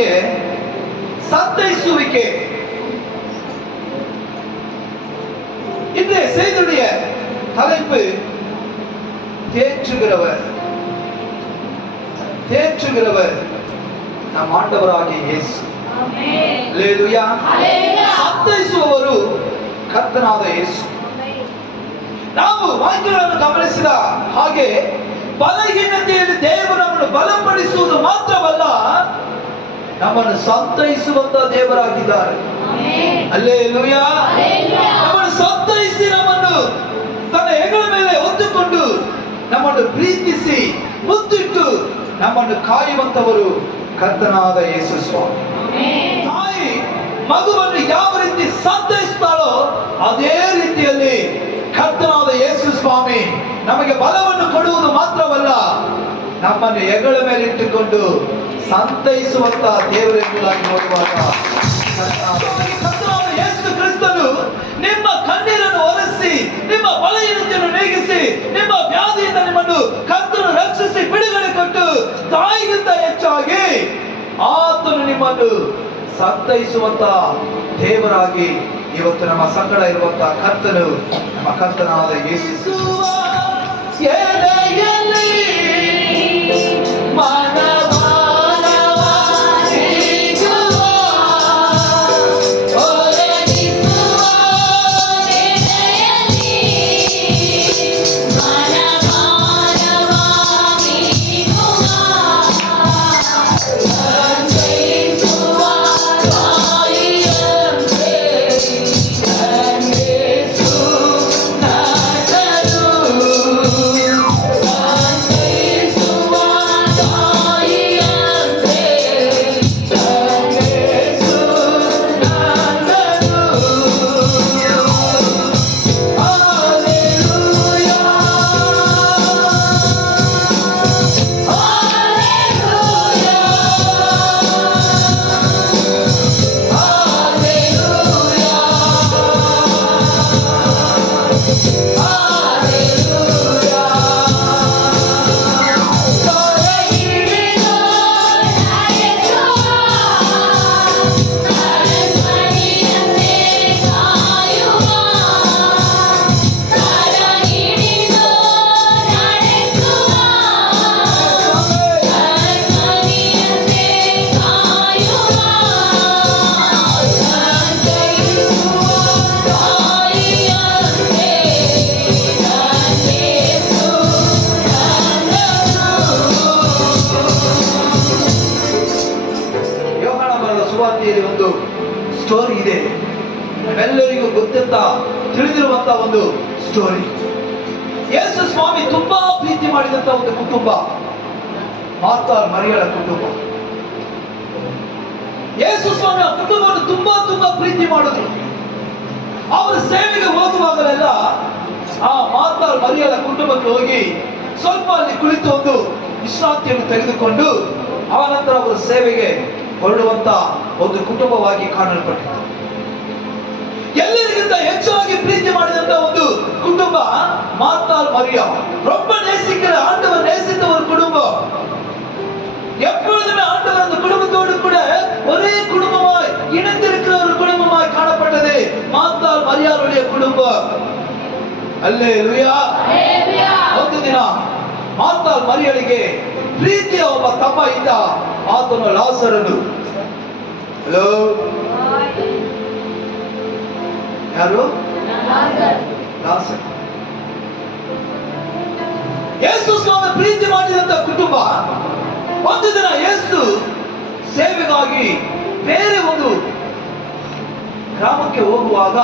வார்த்தைக்கு சந்தைசுவிக்கே. இன்றைய செய்தியுடைய தலைப்பு தேற்றுகிறவர். தேற்றுகிறவர் நம் ஆண்டவராகிய ಯೇಸು. அல்லேலூயா. ಸಂತೈಸುವವರು ಕರ್ತನಾದ ಯೇಸು. ನಾವು ವಾಕ್ಯಗಳನ್ನು ಗಮನಿಸಿದ ಹಾಗೆ ಬಲಹೀನತೆಯಲ್ಲಿ ದೇವರು ನಮ್ಮನ್ನು ಬಲಪಡಿಸುವುದು ಮಾತ್ರವಲ್ಲ, ನಮ್ಮನ್ನು ಸಂತೈಸುವಂತ ದೇವರಾಗಿದ್ದಾರೆ. அல்லேಲೂಯಾ. ನಮ್ಮನ್ನು ಸಂತೈಸಿ ನಮ್ಮನ್ನು ತನ್ನ ಹೆಗಲ ಮೇಲೆ ಹೊತ್ತುಕೊಂಡು ನಮ್ಮನ್ನು ಪ್ರೀತಿಸಿ ಮುತ್ತಿಟ್ಟು ನಮ್ಮನ್ನು ಕಾಯುವಂತವರು ಕರ್ತನಾದ ಯೇಸು ಸ್ವಾಮಿ. ತಾಯಿ ಮಗುವನ್ನು ಯಾವ ರೀತಿ ಸಂತೈಸುತ್ತಾಳೋ ಅದೇ ರೀತಿಯಲ್ಲಿ ಕರ್ತನಾದ ಯೇಸು ಸ್ವಾಮಿ ನಮಗೆ ಬಲವನ್ನು ಕೊಡುವುದು ಮಾತ್ರವಲ್ಲ, ನಮ್ಮನ್ನು ಹೆಗಲ ಮೇಲೆ ಇಟ್ಟುಕೊಂಡು ಸಂತೈಸುವಂತ ದೇವರೆಂಬುದಾಗಿ ನೋಡುವಾಗ ಕರ್ತನಾದ ಯೇಸು ಕ್ರಿಸ್ತನು ನಿಮ್ಮ ಕಣ್ಣೀರನ್ನು ಒರೆಸಿ, ನಿಮ್ಮ ಬಲಹೀನತೆಯನ್ನು ನೀಗಿಸಿ, ನಿಮ್ಮ ವ್ಯಾಧಿಯಿಂದ ನಿಮ್ಮನ್ನು ಕರ್ತನು ರಕ್ಷಿಸಿ ಬಿಡುಗಡೆ ಕೊಟ್ಟು ತಾಯಿಗಿಂತ ಹೆಚ್ಚಾಗಿ ಆತನು ನಿಮ್ಮನ್ನು ಸಂತೈಸುವಂತ ದೇವರಾಗಿ ಇವತ್ತು ನಮ್ಮ ಸಂಗಡ ಇರುವಂತ ಕರ್ತನು ನಮ್ಮ ಕರ್ತನಾದ ಯೇಸು. ಒಂದು ಸ್ಟೋರಿ ಇದೆ, ನಮ್ಮೆಲ್ಲರಿಗೂ ಗೊತ್ತಂತ ತಿಳಿದಿರುವಂತ ಒಂದು ಸ್ಟೋರಿ. ಯೇಸು ಸ್ವಾಮಿ ತುಂಬಾ ಪ್ರೀತಿ ಮಾಡಿದಂತ ಒಂದು ಕುಟುಂಬ, ಮಾರ್ತಾ ಮರಿಯಳ ಕುಟುಂಬ. ಯೇಸು ಸ್ವಾಮಿ ಆ ಕುಟುಂಬವನ್ನು ತುಂಬಾ ಪ್ರೀತಿ ಮಾಡಿದ್ರು. ಅವರು ಸೇವೆಗೆ ಹೋಗುವಾಗಲೆಲ್ಲ ಆ ಮಾರ್ತಾ ಮರಿಯಳ ಕುಟುಂಬಕ್ಕೆ ಹೋಗಿ ಸ್ವಲ್ಪ ಅಲ್ಲಿ ಕುಳಿತು ಒಂದು ವಿಶ್ರಾಂತಿಯನ್ನು ತೆಗೆದುಕೊಂಡು ಆನಂತರ ಅವರು ಸೇವೆಗೆ ಹೊರಡುವಂತ ಒಂದು ಕುಟುಂಬವಾಗಿ ಕಾಣಲ್ಪಟ್ಟಿತು. ಎಲ್ಲರಿಗಿಂತ ಹೆಚ್ಚಾಗಿ ಪ್ರೀತಿ ಮಾಡಿದಂತ ಒಂದು ಕುಟುಂಬ ಮಾರ್ತಾ ಮರಿಯ. ரொம்ப நேசிக்கிற ஆண்டவர் நேசித்த ஒரு குடும்பம். எப்பொழுதுமே ஆண்டவர் அந்த குடும்பத்தோடு கூட ஒரே குடும்பமாய் இணைந்திருக்கிற ஒரு குடும்பமாய் காணப்பட்டது மார்த்தா மரியாளுடைய குடும்பம். அல்லேலூயா. ಒಂದು ದಿನ ಮಾರ್ತಾ ಮರಿಯಳಿಗೆ ಪ್ರೀತಿಯ ಒಬ್ಬ ತಮ್ಮ ಇದ್ದ, ಆತನು ಲಾಸರನು. ಹಲೋ, ಯಾರು? ಲಾಸರ್. ಯೇಸು ಸ್ವಾಮಿ ಪ್ರೀತಿ ಮಾಡಿದಂತ ಕುಟುಂಬ. ಒಂದು ದಿನ ಯೇಸು ಸೇವೆಗಾಗಿ ಬೇರೆ ಒಂದು ಗ್ರಾಮಕ್ಕೆ ಹೋಗುವಾಗ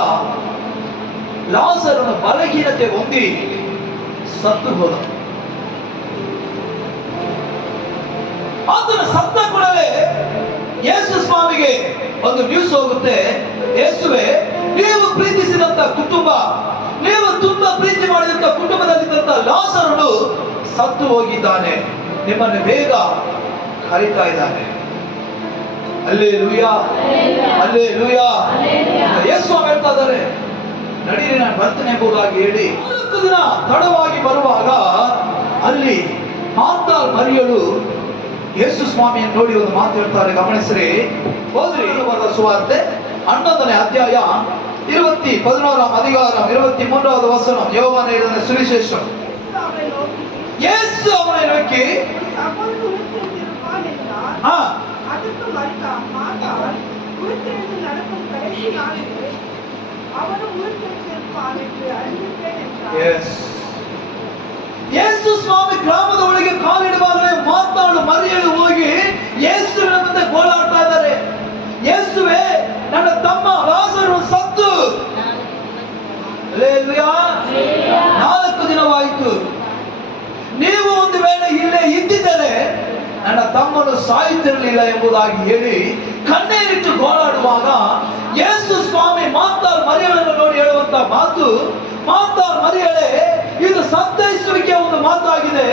ಲಾಸರನ ಬಲಹೀನತೆ ಹೊಂದಿ ಸತ್ತು ಹೋದ. ಆತನ ಸತ್ತ ಕೂಡಲೇ ಯೇಸು ಸ್ವಾಮಿಗೆ ಒಂದು ನ್ಯೂಸ್ ಹೋಗುತ್ತೆ, ಯೇಸುವೆ, ನೀವು ಪ್ರೀತಿಸಿದಂತ ಕುಟುಂಬ, ನೀವು ತುಂಬಾ ಪ್ರೀತಿ ಮಾಡಿದಂತ ಕುಟುಂಬದಲ್ಲಿದ್ದಂತ ಲಾಸರನು ಸತ್ತು ಹೋಗಿದ್ದಾನೆ, ನಿಮ್ಮನ್ನು ಬೇಗ ಕರೀತಾ ಇದ್ದಾನೆ. அல்லேலூயா, அல்லேಲೂಯಾ. ಯೇಸು ಹೇಳ್ತಾ ಇದ್ದಾರೆ, ನಡೀರಿ ನಾನು ಬರ್ತೇನೆ ಎಂಬುದಾಗಿ ಹೇಳಿ 4 ದಿನ ತಡವಾಗಿ ಬರುವಾಗ ಅಲ್ಲಿ ಮಾರ್ತಾ ಮರಿಯಳು ಯೇಸು ಸ್ವಾಮಿಯನ್ನು ನೋಡಿ ಒಂದು ಮಾತು ಹೇಳ್ತಾರೆ, ಗಮನಿಸ್ರಿ. ಹೋದ್ರಿ ಬರೆದ ಸುವಾರ್ತೆ 11ನೇ ಅಧ್ಯಾಯ 16ಾம் அதிகாரம் 23வது வசனம். யோவான் எழுதின சுவிசேஷம். இயேசு அவனை நோக்கி ಯೇಸು ಸ್ವಾಮಿ ಗ್ರಾಮದ ಒಳಗೆ ಕಾಲಿಡುವಾಗಲೇ ಮಾತಾಡು ಮರಿಯಳು ಹೋಗಿ ಯೇಸುವಿನ ಮುಂದೆ ಗೋಳಾಡ್ತಾ ಇದ್ದಾರೆ. ಯೇಸುವೇ, ನನ್ನ ತಮ್ಮ ಲಾಜರು ಸತ್ತು 4 ದಿನವಾಯಿತು. ನೀವು ಒಂದು ವೇಳೆ ಇಲ್ಲೇ ಇದ್ದಿದ್ದರೆ ನನ್ನ ತಮ್ಮನು ಸಾಯುತ್ತಿರಲಿಲ್ಲ ಎಂಬುದಾಗಿ ಹೇಳಿ ಕಣ್ಣೀರಿಟ್ಟು ಗೋಳಾಡುವಾಗ ಯೇಸು ಸ್ವಾಮಿ ಮಾತಾಲ್ ಮರಿಯಳನ್ನು ನೋಡಿ ಹೇಳುವಂತ ಮಾತು, ಮಾತಾಲ್ ಮರಿಯಳೇ, ಇದು ಸಂತೈಸುವಿಕೆ ಒಂದು ಮಾತಾಗಿದೆ.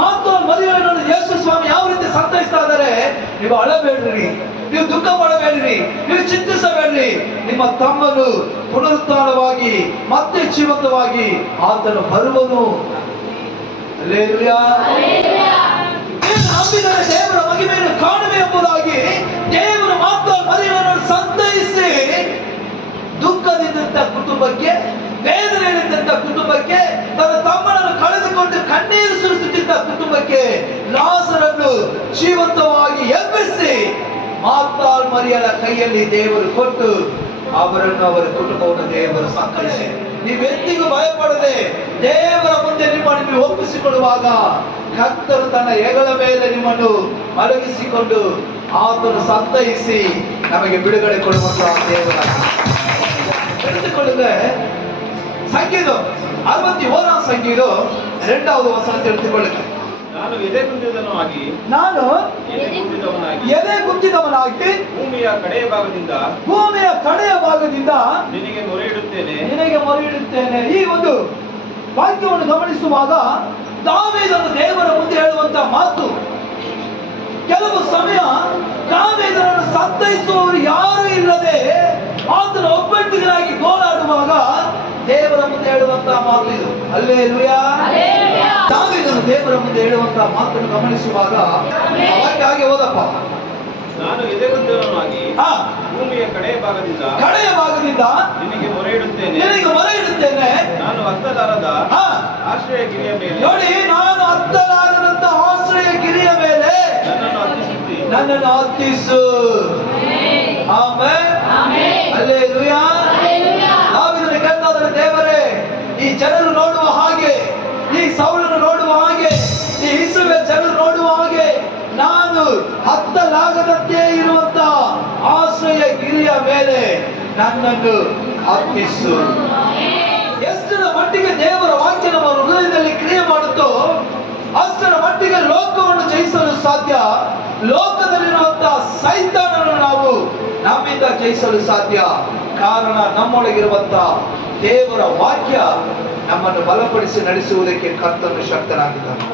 ಮಾತಾಲ್ ಮರಿಯಳನ್ನು ಯೇಸು ಸ್ವಾಮಿ ಯಾವ ರೀತಿ ಸಂತೈಸ್ತಾ ಇದ್ದಾರೆ, ನೀವು ಅಳಬೇಡ್ರಿ, ನೀವು ದುಃಖ ಪಡಬೇಡ್ರಿ, ನೀವು ಚಿಂತಿಸಬೇಡ್ರಿ, ನಿಮ್ಮ ತಮ್ಮನು ಪುನರುತ್ಥಾನವಾಗಿ ಮತ್ತೆ ಜೀವಂತವಾಗಿ ಆತನು ಬರುವನು. ನಂಬಿದರೆ ದೇವರ ಮಹಿಮೆಯನ್ನು ಕಾಣುವೆ ಎಂಬುದಾಗಿ ದೇವರು ಮಾತಾಲ್ ಮರಿಯಳನ್ನು ಸಂತೈಸಿ ದುಃಖದಿಂದಂತ ಕುಟುಂಬಕ್ಕೆ, ವೇದನೆಯಲ್ಲಿದ್ದಂತ ಕುಟುಂಬಕ್ಕೆ, ತನ್ನ ತಮ್ಮನನ್ನು ಕಳೆದುಕೊಂಡು ಕಣ್ಣೀರು ಸುರಿಸುತ್ತಿದ್ದ ಕುಟುಂಬಕ್ಕೆ ಲಾಜರನ್ನು ಜೀವಂತವಾಗಿ ಎಬ್ಬಿಸಿ ಮಾತಾಲ್ ಮರಿಯಳ ಕೈಯಲ್ಲಿ ದೇವರು ಕೊಟ್ಟು ಅವರನ್ನು, ಅವರ ಕುಟುಂಬವನ್ನು ದೇವರು ಸಂತೈಸಿ, ನೀವೆಂದಿಗೂ ಭಯಪಡದೆ ದೇವರ ಮುಂದೆ ನಿಮ್ಮನ್ನು ನೀವು ಒಪ್ಪಿಸಿಕೊಳ್ಳುವಾಗ ಕರ್ತರು ತನ್ನ ಹೆಗಲ ಮೇಲೆ ನಿಮ್ಮನ್ನು ಮಲಗಿಸಿಕೊಂಡು ಆತನು ಸಂತೈಸಿ ನಮಗೆ ಬಿಡುಗಡೆ ಕೊಡುವಂತಹ ದೇವರ ತಿಳಿದುಕೊಳ್ಳುವೆ. ಸಂಗೀತ 61ಾம் ಸಂಗೀதம் 2வது ವಚನ ತಿಳಿದುಕೊಳ್ಳುವೆ. ನಾನು ಎದೆ ಕುಂದಿದವನಾಗಿ ಭೂಮಿಯ ಕಡೆಯ ಭಾಗದಿಂದ ನಿನಗೆ ಮೊರೆಯಿಡುತ್ತೇನೆ. ಈ ಒಂದು ವಾಕ್ಯವನ್ನು ಗಮನಿಸುವಾಗ ದಾವೀದನು ದೇವರ ಮುಂದೆ ಹೇಳುವಂತ ಮಾತು, ಕೆಲವು ಸಮಯ ದಾವೀದನನ್ನು ಸಂತೈಸುವವರು ಯಾರು ಇಲ್ಲದೆ ಆತನ ಒಬ್ಬಟ್ಟಿಗರಾಗಿ ಗೋಳಾಡುವಾಗ ದೇವರ ಮುಂದೆ ಹೇಳುವಂತಹ ಮಾತು ಇದು. ಹಲ್ಲೆಲೂಯಾ. ದಾವೀದನು ದೇವರ ಮುಂದೆ ಹೇಳುವಂತಹ ಮಾತನ್ನು ಗಮನಿಸುವಾಗ ವಾಕ್ಯ ಹಾಗೆ ಓದಪ್ಪ. ನಾನು ಎದೆಗುಂದಿದವನಾಗಿ ಭೂಮಿಯ ಕಡೆಯ ಭಾಗದಿಂದ ನಿನಗೆ ಮೊರೆಯಿಡುತ್ತೇನೆ. ನಾನು ಹತ್ತಲಾರದ ಆಶ್ರಯ ಗಿರಿಯ ಮೇಲೆ, ನೋಡಿ, ನಾನು ಹತ್ತಲಾರದಂತ ಆಶ್ರಯ ಗಿರಿಯ ಮೇಲೆ ನನ್ನನ್ನು ಹತ್ತಿಸು. ಆಮೆನ್. ಹಲ್ಲೆಲೂಯಾ. ದಾವೀದನು ಕೇಳ್ತಾದರೆ, ದೇವರೇ, ಈ ಜನರು ನೋಡುವ ಹಾಗೆ, ಈ ಸೌಲನ್ನು ನೋಡುವ ಹಾಗೆ, ಈ ಇಸ್ರಾಯೇಲ್ ಜನರು ನೋಡುವ ಹಾಗೆ ನಾನು ಹತ್ತಲಾಗದಂತೆ ಇರುವಂತ ಆಶ್ರಯ ಗಿರಿಯ ಮೇಲೆ ನನ್ನನ್ನು ಹತ್ತಿಸು. ಎಷ್ಟರ ಮಟ್ಟಿಗೆ ದೇವರ ವಾಕ್ಯ ನಮ್ಮ ಹೃದಯದಲ್ಲಿ ಕ್ರಿಯೆ ಮಾಡುತ್ತೋ ಅಷ್ಟರ ಮಟ್ಟಿಗೆ ಲೋಕವನ್ನು ಜಯಿಸಲು ಸಾಧ್ಯ. ಲೋಕದಲ್ಲಿರುವಂತಹ ಸೈತಾನನ್ನು ನಾವು ನಮ್ಮಿಂದ ಜಯಿಸಲು ಸಾಧ್ಯ. ಕಾರಣ ನಮ್ಮೊಳಗಿರುವಂತಹ ದೇವರ ವಾಕ್ಯ ನಮ್ಮನ್ನು ಬಲಪಡಿಸಿ ನಡೆಸುವುದಕ್ಕೆ ಕರ್ತನು ಶಕ್ತನಾಗಿದ್ದಾನೆ.